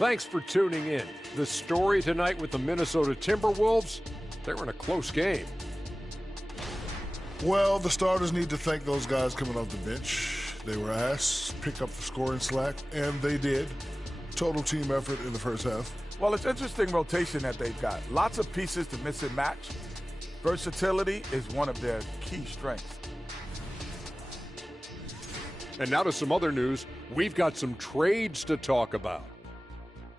Thanks for tuning in. The story tonight with the Minnesota Timberwolves, they were in a close game. Well, the starters need to thank those guys coming off the bench. They were asked to pick up the scoring slack, and they did. Total team effort in the first half. Well, it's interesting rotation that they've got. Lots of pieces to mix and match. Versatility is one of their key strengths. And now to some other news. We've got some trades to talk about.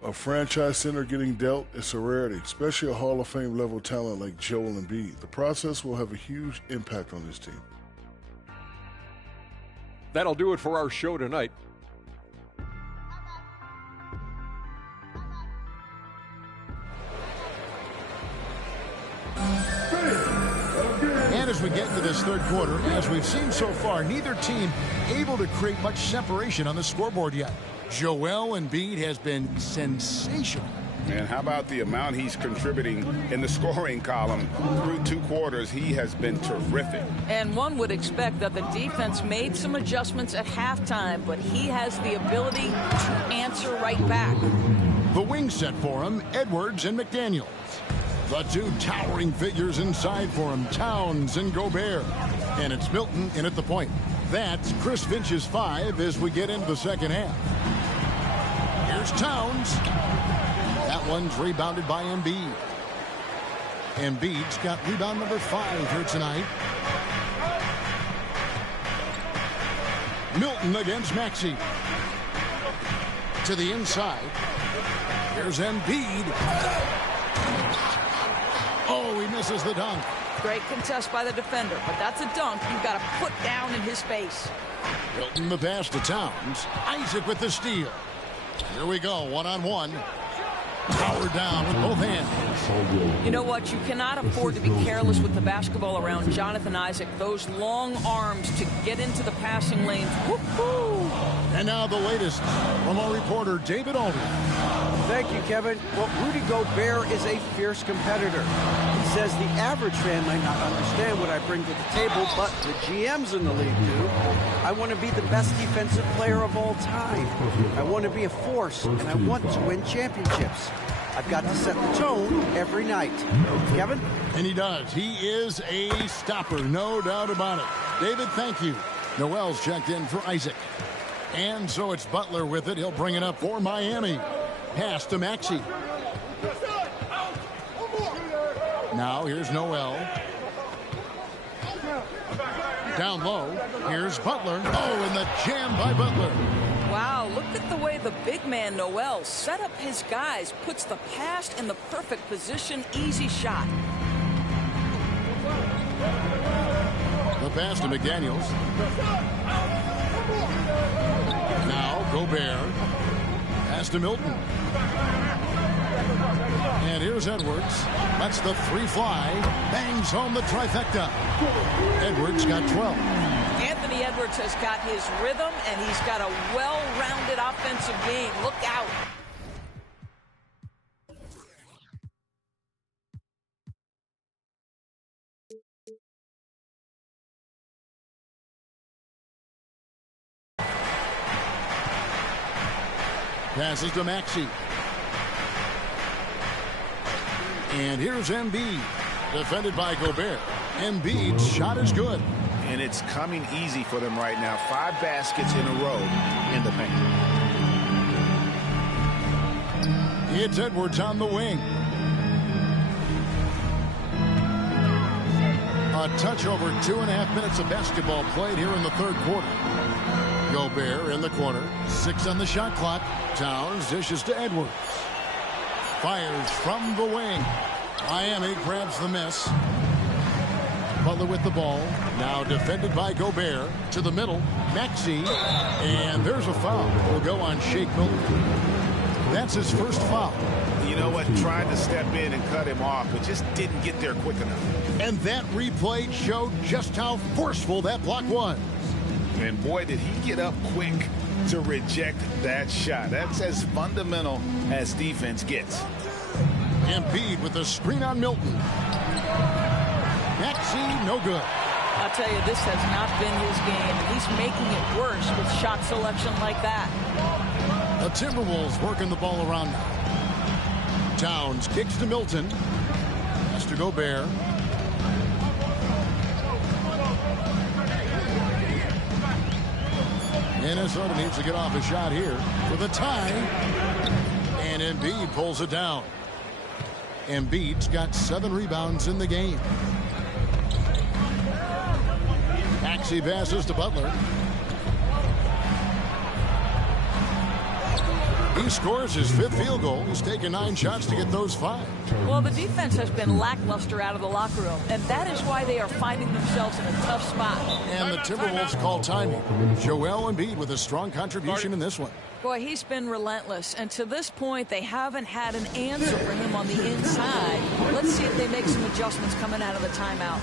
A franchise center getting dealt is a rarity, especially a Hall of Fame level talent like Joel Embiid. The process will have a huge impact on this team. That'll do it for our show tonight. And as we get into this third quarter, as we've seen so far, neither team able to create much separation on the scoreboard yet. Joel Embiid has been sensational. And how about the amount he's contributing in the scoring column through 2 quarters? He has been terrific. And one would expect that the defense made some adjustments at halftime, but he has the ability to answer right back. The wing set for him, Edwards and McDaniels. The two towering figures inside for him, Towns and Gobert. And it's Milton in at the point. That's Chris Finch's 5 as we get into the second half. Here's Towns. That one's rebounded by Embiid. Embiid's got rebound number 5 here tonight. Milton against Maxey. To the inside. Here's Embiid. Oh, he misses the dunk. Great contest by the defender, but that's a dunk you've got to put down in his face. Milton the pass to Towns. Isaac with the steal. Here we go, one-on-one. Powered down with both hands. You know what? You cannot afford to be careless with the basketball around Jonathan Isaac. Those long arms to get into the passing lanes. Woo-hoo! And now the latest from our reporter, David Aldridge. Thank you, Kevin. Well, Rudy Gobert is a fierce competitor. He says the average fan might not understand what I bring to the table, but the GMs in the league do. I want to be the best defensive player of all time. I want to be a force, and I want to win championships. I've got to set the tone every night. Kevin? And he does. He is a stopper, no doubt about it. David, thank you. Noel's checked in for Isaac. And so it's Butler with it. He'll bring it up for Miami. Pass to Maxey. Now here's Noel. Down low. Here's Butler. Oh, and the jam by Butler. Wow, look at the way the big man Noel set up his guys, puts the pass in the perfect position, easy shot. The pass to McDaniels. Now Gobert. Pass to Milton. And here's Edwards. That's the 3 fly. Bangs home the trifecta. Edwards got 12. Anthony Edwards has got his rhythm, and he's got a well-rounded offensive game. Look out. Passes to Maxey. And here's Embiid. Defended by Gobert. Embiid's shot is good. And it's coming easy for them right now. 5 baskets in a row in the paint. It's Edwards on the wing. A touch over 2.5 minutes of basketball played here in the third quarter. Gobert in the corner. 6 on the shot clock. Towns dishes to Edwards. Fires from the wing. Miami grabs the miss. Butler with the ball. Now defended by Gobert. To the middle. Maxey. And there's a foul. Will go on Shake Milton. That's his first foul. You know what? Tried to step in and cut him off, but just didn't get there quick enough. And that replay showed just how forceful that block was. And boy, did he get up quick to reject that shot. That's as fundamental as defense gets. Embiid with the screen on Milton. Maxey, no good. I'll tell you, this has not been his game. He's making it worse with shot selection like that. The Timberwolves working the ball around now. Towns kicks to Milton. Has to Gobert. Minnesota needs to get off a shot here for the tie. And Embiid pulls it down. Embiid's got 7 rebounds in the game. Maxey passes to Butler. He scores his 5th field goal. He's taken 9 shots to get those 5. Well, the defense has been lackluster out of the locker room, and that is why they are finding themselves in a tough spot. And the Timberwolves call timing. Joel Embiid with a strong contribution in this one. Boy, he's been relentless, and to this point, they haven't had an answer for him on the inside. Let's see if they make some adjustments coming out of the timeout.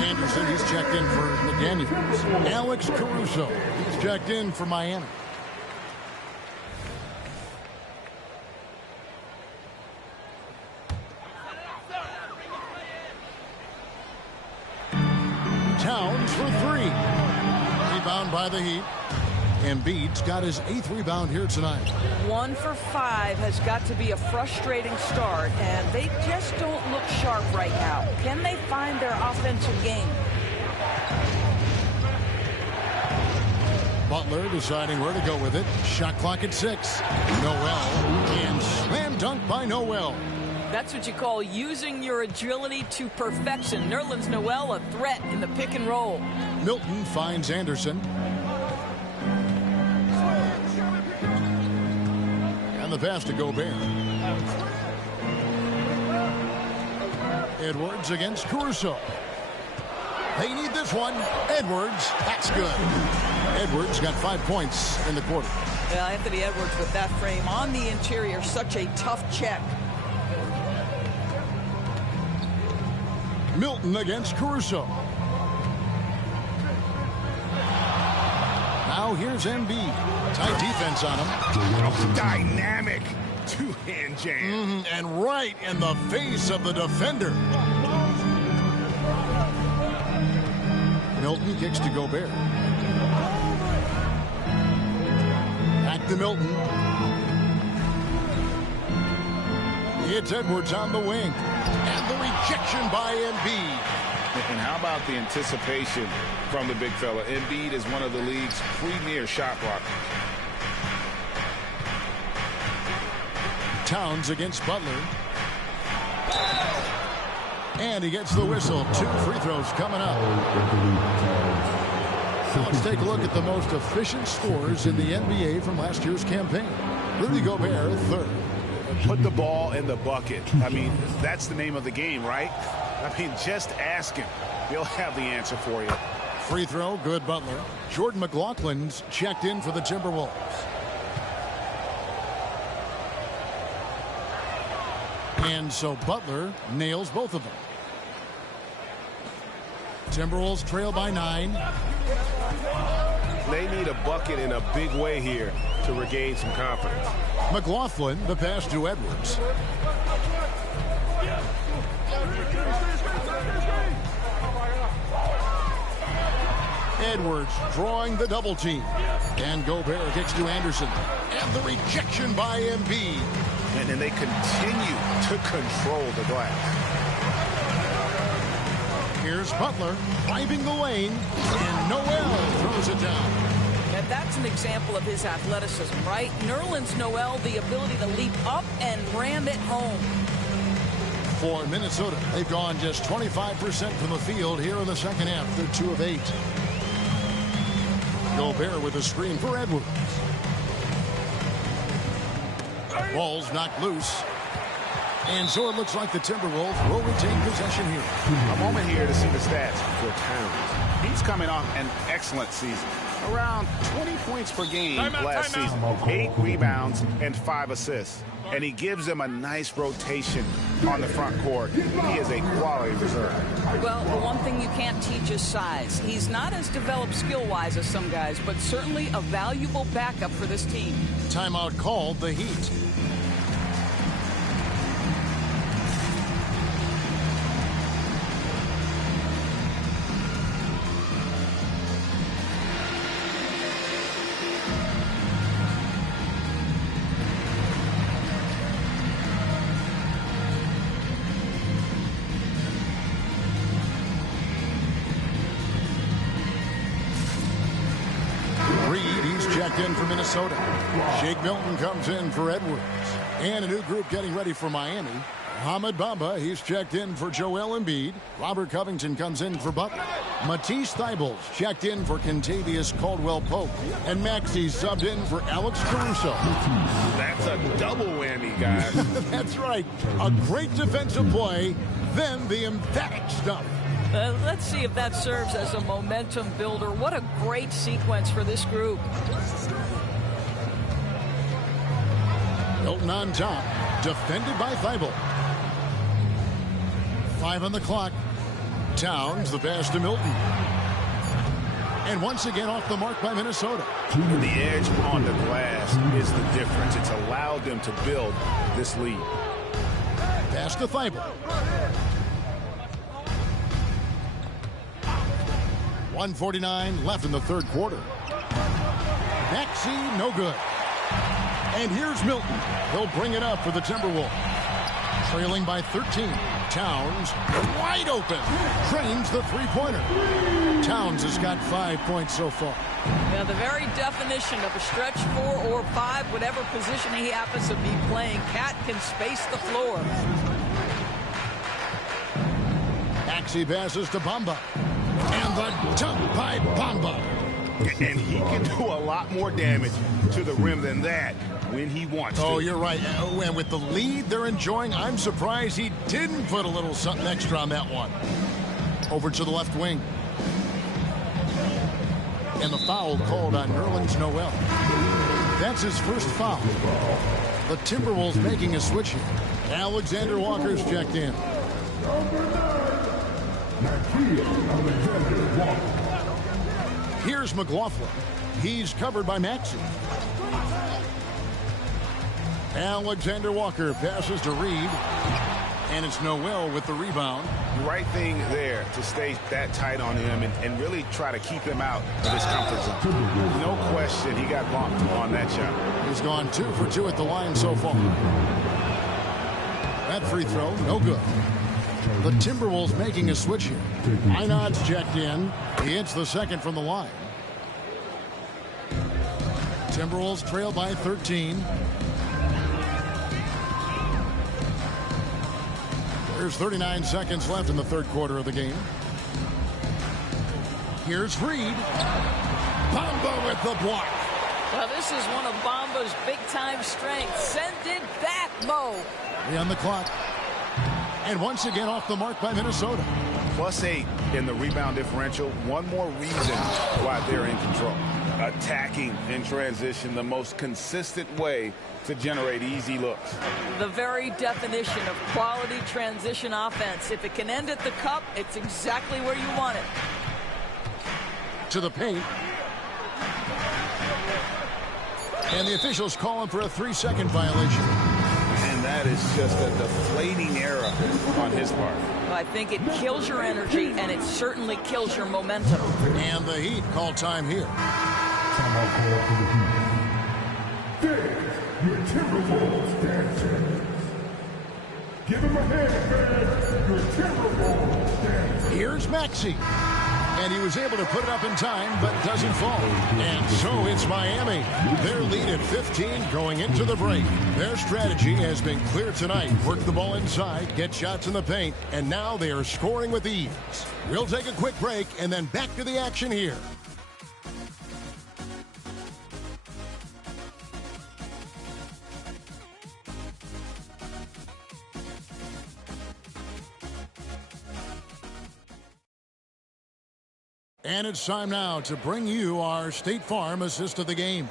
Anderson, he's checked in for McDaniels. Alex Caruso, he's checked in for Miami. Towns for 3. Rebound by the Heat. Embiid's got his 8th rebound here tonight. 1 for 5 has got to be a frustrating start, and they just don't look sharp right now. Can they find their offensive game? Butler deciding where to go with it. Shot clock at 6. Noel, and slam dunk by Noel. That's what you call using your agility to perfection. Nerlens Noel, a threat in the pick and roll. Milton finds Anderson. And the pass to Gobert. Edwards against Caruso. They need this one. Edwards, that's good. Edwards got 5 points in the quarter. Yeah, Anthony Edwards with that frame on the interior, such a tough check. Milton against Caruso. Now here's Embiid. Tight defense on him. Dynamic two-hand jam. And right in the face of the defender. Milton kicks to Gobert. Back to Milton. It's Edwards on the wing. And the rejection by Embiid. And how about the anticipation from the big fella? Embiid is one of the league's premier shot blockers. Towns against Butler. And he gets the whistle. 2 free throws coming up. Let's take a look at the most efficient scorers in the NBA from last year's campaign. Rudy Gobert, 3rd. Put the ball in the bucket. I mean, that's the name of the game, right? I mean, just ask him. He'll have the answer for you. Free throw, good Butler. Jordan McLaughlin's checked in for the Timberwolves. And so Butler nails both of them. Timberwolves trail by 9. They need a bucket in a big way here to regain some confidence. McLaughlin, the pass to Edwards. Edwards drawing the double team. And Gobert kicks to Anderson. And the rejection by Embiid. And then they continue to control the glass. Here's Butler driving the lane. And Noel throws it down. And that's an example of his athleticism, right? Nerlens Noel, the ability to leap up and ram it home. For Minnesota, they've gone just 25% from the field here in the second half. They're 2 of 8. Gobert with a screen for Edwards. Ball's knocked loose. And so it looks like the Timberwolves will retain possession here. A moment here to see the stats for Towns. He's coming off an excellent season. Around 20 points per game last season. 8 rebounds and 5 assists. And he gives them a nice rotation on the front court. He is a quality reserve. Well, the one thing you can't teach is size. He's not as developed skill-wise as some guys, but certainly a valuable backup for this team. Timeout called the Heat. In for Minnesota. Shake Milton comes in for Edwards. And a new group getting ready for Miami. Mohamed Bamba, he's checked in for Joel Embiid. Robert Covington comes in for Butler. Matisse Thybulle's checked in for Kentavious Caldwell-Pope. And Maxey subbed in for Alex Caruso. That's a double whammy, guys. That's right. A great defensive play, then the emphatic stuff. Let's see if that serves as a momentum builder. What a great sequence for this group. Milton on top, defended by Thybulle. 5 on the clock. Towns, the pass to Milton. And once again off the mark by Minnesota. The edge on the glass is the difference. It's allowed them to build this lead. Pass to Thybulle. 1:49 left in the third quarter. Maxey, no good. And here's Milton. He'll bring it up for the Timberwolves. Trailing by 13. Towns, wide open. Drains the three-pointer. Towns has got 5 points so far. Yeah, the very definition of a stretch 4 or 5, whatever position he happens to be playing, Cat can space the floor. Maxey passes to Bamba. And the dunk by Bamba. And he can do a lot more damage to the rim than that when he wants to. Oh, you're right. And with the lead they're enjoying, I'm surprised he didn't put a little something extra on that one. Over to the left wing. And the foul called on Nerlens Noel. That's his first foul. The Timberwolves making a switch here. Alexander Walker's checked in. Here's McLaughlin. He's covered by Maxey. Alexander Walker passes to Reed. And it's Noel with the rebound. Right thing there to stay that tight on him and really try to keep him out of his comfort zone. No question he got bumped on that shot. He's gone 2 for 2 at the line so far. That free throw, no good. The Timberwolves making a switch here. Einad's checked in. He hits the second from the line. Timberwolves trail by 13. There's 39 seconds left in the third quarter of the game. Here's Reed. Bamba with the block. Well, this is one of Bamba's big-time strengths. Send it back, Mo. 3 on the clock. And once again off the mark by Minnesota. +8 in the rebound differential. One more reason why they're in control. Attacking in transition, the most consistent way to generate easy looks. The very definition of quality transition offense. If it can end at the cup, it's exactly where you want it. To the paint. And the officials calling for a 3-second violation. And that is just a deflating error on his part. Well, I think it kills your energy, and it certainly kills your momentum. And the Heat call time here. Timeout call for the Heat. There's your Timberwolves dancers. Give him a hand, man. Your Timberwolves dancers. Here's Maxey. And he was able to put it up in time, but doesn't fall. And so it's Miami. Their lead at 15 going into the break. Their strategy has been clear tonight. Work the ball inside, get shots in the paint, and now they are scoring with ease. We'll take a quick break and then back to the action here. And it's time now to bring you our State Farm assist of the game.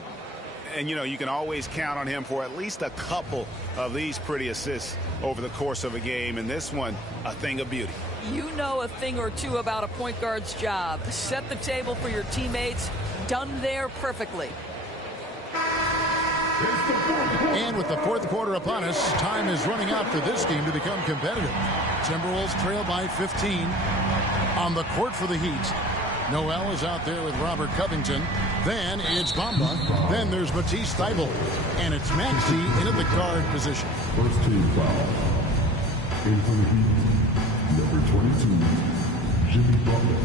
And, you can always count on him for at least a couple of these pretty assists over the course of a game. And this one, a thing of beauty. You know a thing or two about a point guard's job. Set the table for your teammates. Done there perfectly. And with the fourth quarter upon us, time is running out for this game to become competitive. Timberwolves trail by 15 on the court for the Heat. Noel is out there with Robert Covington. Then it's Bamba. Then there's Matisse Thybulle. And it's Maxey in at the guard position. First team foul. In for the Heat, number 22, Jimmy Butler.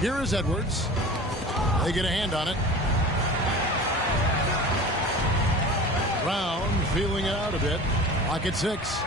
Here is Edwards. They get a hand on it. Brown feeling it out a bit. Lock at 6.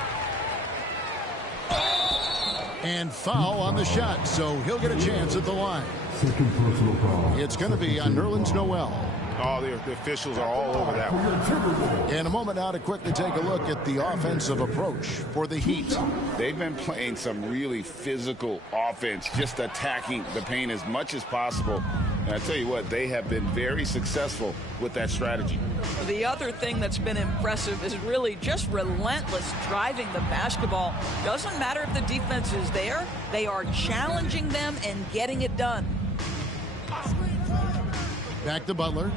And foul on the shot, so he'll get a chance at the line. Second personal foul. It's going to be on Nerlens Noel. Oh, the officials are all over that one. In a moment now to quickly take a look at the offensive approach for the Heat. They've been playing some really physical offense, just attacking the paint as much as possible. And I tell you what, they have been very successful with that strategy. The other thing that's been impressive is really just relentless driving the basketball. Doesn't matter if the defense is there, they are challenging them and getting it done. Back to Butler.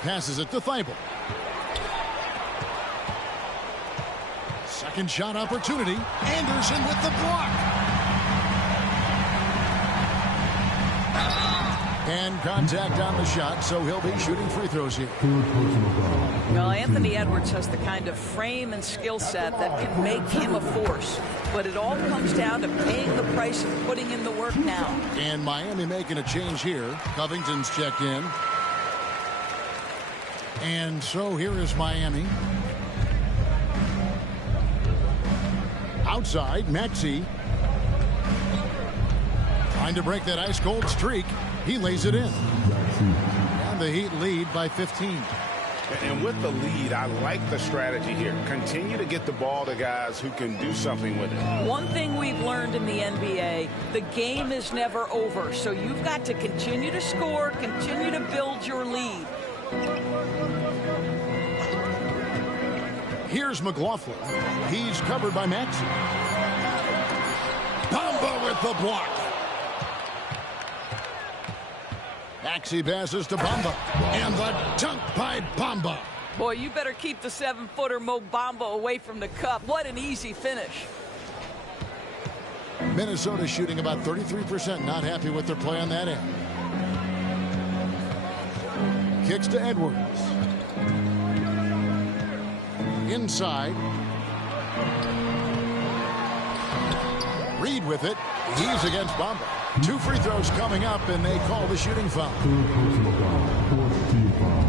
Passes it to Thybulle. Second shot opportunity. Anderson with the block. And contact on the shot, so he'll be shooting free throws here. Well, Anthony Edwards has the kind of frame and skill set that can make him a force. But it all comes down to paying the price of putting in the work now. And Miami making a change here. Covington's checked in. And so here is Miami. Outside, Maxey. Trying to break that ice-cold streak. He lays it in. And the Heat lead by 15. And with the lead, I like the strategy here. Continue to get the ball to guys who can do something with it. One thing we've learned in the NBA, the game is never over. So you've got to continue to score, continue to build your lead. Here's McLaughlin. He's covered by Maxey. Bamba with the block. Maxey passes to Bamba. And the dunk by Bamba. Boy, you better keep the 7-footer Mo Bamba away from the cup. What an easy finish. Minnesota shooting about 33%. Not happy with their play on that end. Kicks to Edwards. Inside. Reed with it. He's against Bamba. 2 free throws coming up, and they call the shooting foul. Third personal foul. Fourth team foul.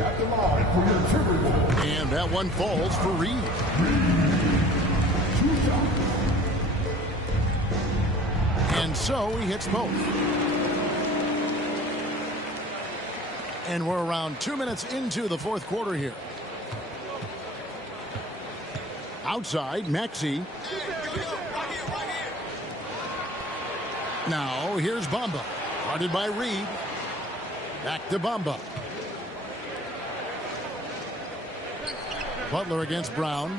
At the line for your Timberwolves. And that one falls for Reed. And so he hits both. And we're around 2 minutes into the fourth quarter here. Outside, Maxey. Now, here's Bamba. Guarded by Reed. Back to Bamba. Butler against Brown.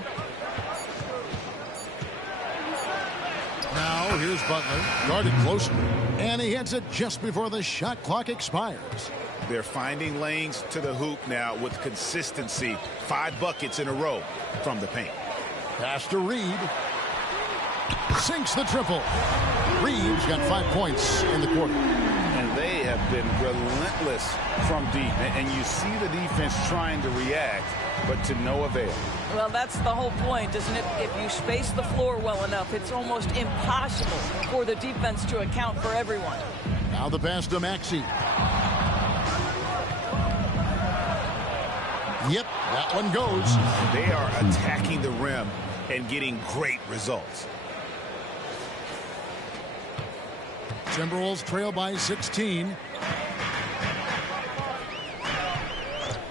Now, here's Butler. Guarded closely. And he hits it just before the shot clock expires. They're finding lanes to the hoop now with consistency. 5 buckets in a row from the paint. Pass to Reed. Sinks the triple. Reed's got 5 points in the quarter. And they have been relentless from deep. And you see the defense trying to react, but to no avail. Well, that's the whole point, isn't it? If you space the floor well enough, it's almost impossible for the defense to account for everyone. Now the pass to Maxey. Yep, that one goes. They are attacking the rim and getting great results. Timberwolves trail by 16.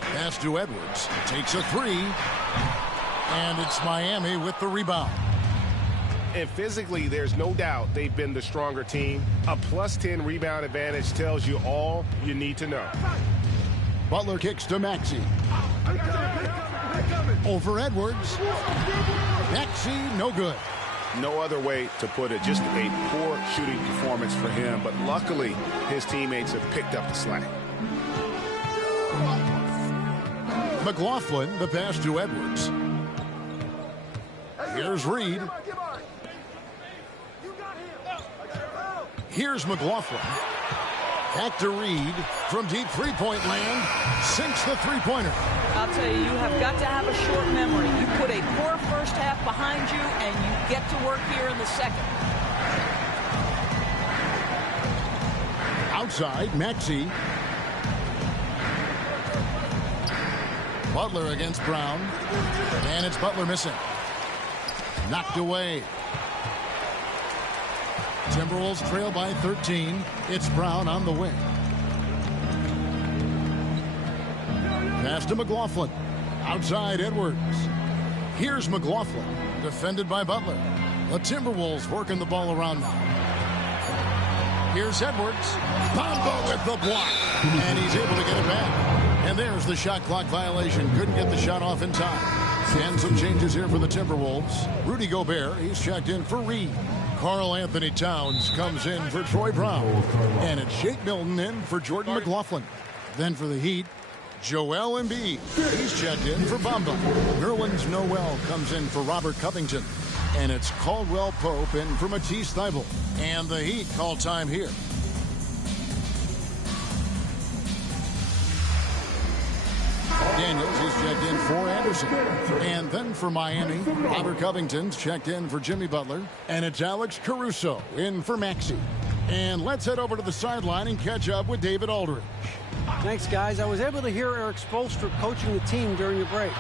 Pass to Edwards. Takes a 3. And it's Miami with the rebound. And physically, there's no doubt they've been the stronger team. A +10 rebound advantage tells you all you need to know. Butler kicks to Maxey. Over Edwards. Maxey, no good. No other way to put it. Just a poor shooting performance for him. But luckily, his teammates have picked up the slack. McLaughlin, the pass to Edwards. Here's Reed. Here's McLaughlin. Back to Reed from deep three-point land. Sinks the three-pointer. I'll tell you, you have got to have a short memory. You put a poor first half behind you, and you get to work here in the second. Outside, Maxey. Butler against Brown. And it's Butler missing. Knocked away. Timberwolves trail by 13. It's Brown on the wing. Pass to McLaughlin. Outside Edwards. Here's McLaughlin. Defended by Butler. The Timberwolves working the ball around now. Here's Edwards. Bomba with the block. And he's able to get it back. And there's the shot clock violation. Couldn't get the shot off in time. And some changes here for the Timberwolves. Rudy Gobert, he's checked in for Reed. Karl Anthony Towns comes in for Troy Brown. And it's Shake Milton in for Jordan McLaughlin. Then for the Heat, Joel Embiid. He's checked in for Bamba. Nerlens Noel comes in for Robert Covington. And it's Caldwell Pope in for Matisse Thybulle. And the Heat call time here. Daniels is checked in for Anderson. And then for Miami, Robert Covington's checked in for Jimmy Butler. And it's Alex Caruso in for Maxey. And let's head over to the sideline and catch up with David Aldridge. Thanks, guys. I was able to hear Eric Spoelstra coaching the team during the break.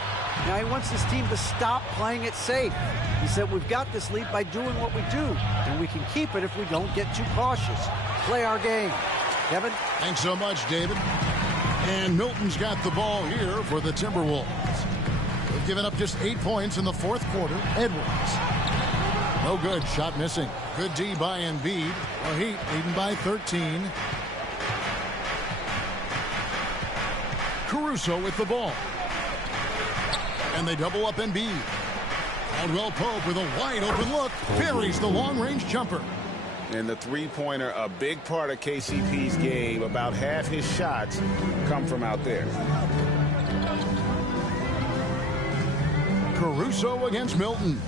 Now he wants this team to stop playing it safe. He said, we've got this lead by doing what we do, and we can keep it if we don't get too cautious. Play our game. Kevin? Thanks so much, David. And Milton's got the ball here for the Timberwolves. They've given up just 8 points in the fourth quarter. Edwards. No good. Shot missing. Good D by Embiid. The Heat leading by 13. Caruso with the ball. And they double up Embiid. Caldwell Pope with a wide open look. Buries the long-range jumper. And the three-pointer, a big part of KCP's game. About half his shots come from out there. Caruso against Milton.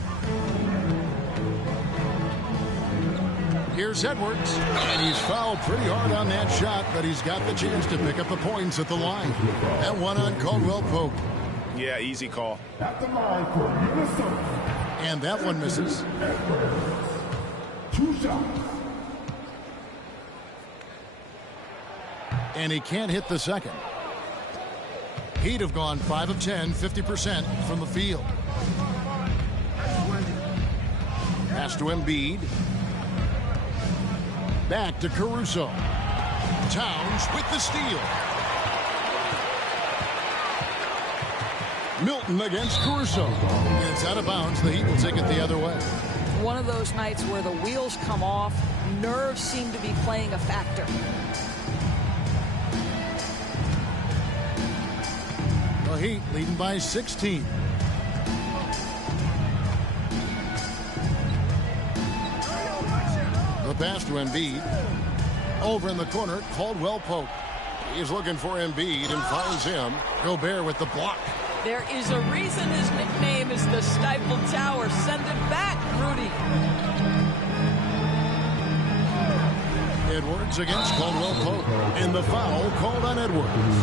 Here's Edwards. And he's fouled pretty hard on that shot, but he's got the chance to pick up the points at the line. That one on Caldwell Pope. Yeah, easy call. At the line for Minnesota. And that one misses. 2 shots. And he can't hit the second. Heat have gone 5 of 10, 50% from the field. Pass to Embiid. Back to Caruso. Towns with the steal. Milton against Caruso. And it's out of bounds. The Heat will take it the other way. One of those nights where the wheels come off, nerves seem to be playing a factor. The Heat leading by 16. The pass to Embiid. Over in the corner, Caldwell Pope. He's looking for Embiid and finds him. Gobert with the block. There is a reason his nickname is the Stifled Tower. Send it back, Rudy. Edwards against Caldwell Pope. And the foul called on Edwards.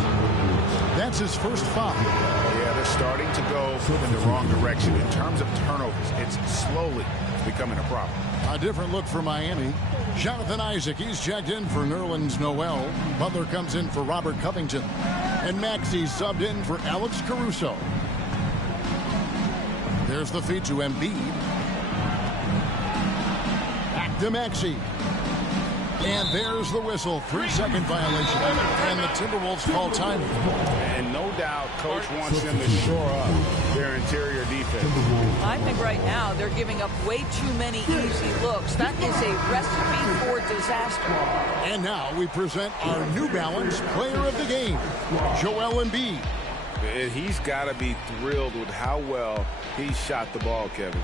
That's his first foul. Yeah, they're starting to go in the wrong direction. In terms of turnovers, it's slowly becoming a problem. A different look for Miami. Jonathan Isaac, he's checked in for Nerlens Noel. Butler comes in for Robert Covington. And Maxey subbed in for Alex Caruso. There's the feed to Embiid. Back to Maxey. And there's the whistle. 3-second violation. And the Timberwolves call time. And no doubt Coach wants them to shore up their interior defense. I think right now they're giving up way too many easy looks. That is a recipe for disaster. And now we present our New Balance Player of the Game, Joel Embiid. And he's got to be thrilled with how well he shot the ball, Kevin.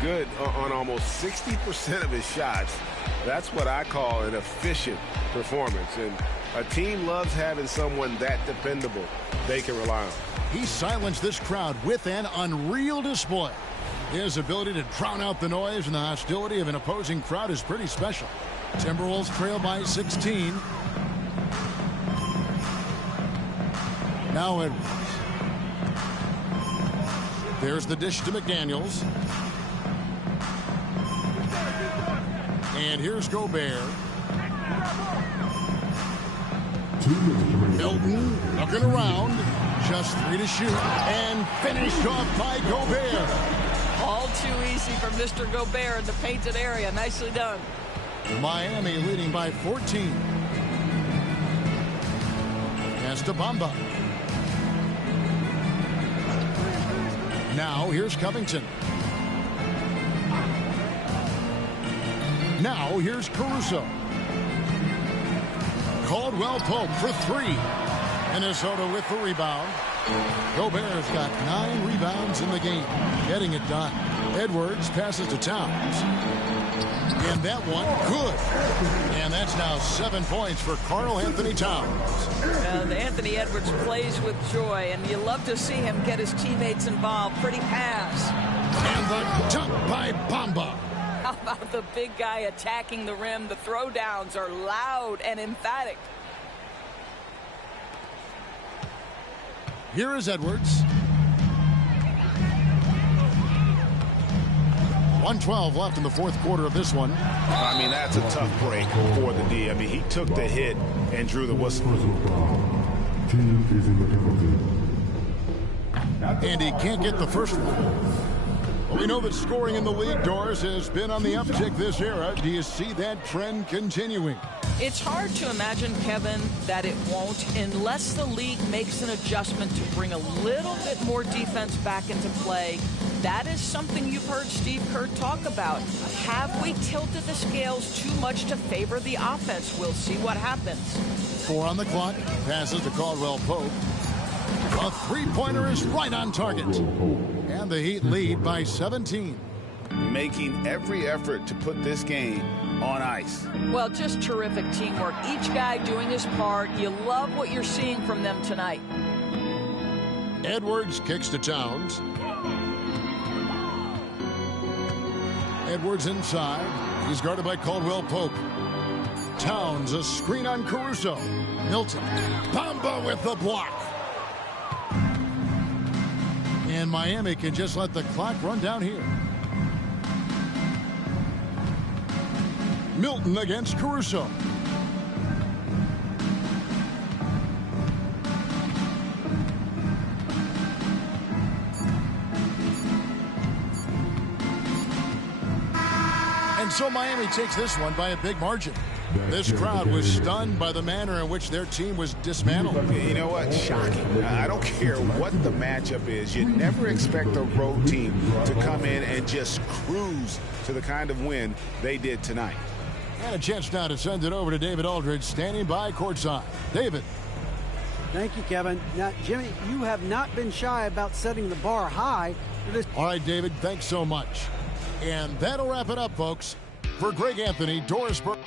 Good on almost 60% of his shots. That's what I call an efficient performance. And a team loves having someone that dependable they can rely on. He silenced this crowd with an unreal display. His ability to drown out the noise and the hostility of an opposing crowd is pretty special. Timberwolves trail by 16. Now Edwards. There's the dish to McDaniels. And here's Gobert. Milton looking around. Just 3 to shoot. And finished off by Gobert. All too easy for Mr. Gobert in the painted area. Nicely done. Miami leading by 14. Pass to Bamba. Now here's Covington. Now here's Caruso. Caldwell Pope for 3. Minnesota with the rebound. Gobert's got 9 rebounds in the game. Getting it done. Edwards passes to Towns. And that one, good. And that's now 7 points for Karl Anthony Towns. Anthony Edwards plays with joy, and you love to see him get his teammates involved. Pretty pass. And the dunk by Bamba. How about the big guy attacking the rim? The throwdowns are loud and emphatic. Here is Edwards. 1:12 left in the fourth quarter of this one. I mean, that's a tough break for the D. I mean, he took the hit and drew the whistle. And he can't get the first one. Well, we know that scoring in the league, Doris, has been on the uptick this era. Do you see that trend continuing? It's hard to imagine, Kevin, that it won't unless the league makes an adjustment to bring a little bit more defense back into play. That is something you've heard Steve Kerr talk about. Have we tilted the scales too much to favor the offense? We'll see what happens. 4 on the clock. Passes to Caldwell Pope. A three-pointer is right on target. And the Heat lead by 17. Making every effort to put this game on ice. Well, just terrific teamwork. Each guy doing his part. You love what you're seeing from them tonight. Edwards kicks to Towns. Edwards inside. He's guarded by Caldwell Pope. Towns, a screen on Caruso. Milton. Bamba with the block. And Miami can just let the clock run down here. Milton against Caruso. And so Miami takes this one by a big margin. This crowd was stunned by the manner in which their team was dismantled. You know what? Shocking. I don't care what the matchup is. You never expect a road team to come in and just cruise to the kind of win they did tonight. And a chance now to send it over to David Aldridge, standing by courtside. David. Thank you, Kevin. Now, Jimmy, you have not been shy about setting the bar high. All right, David, thanks so much. And that'll wrap it up, folks. For Greg Anthony, Doris Burke.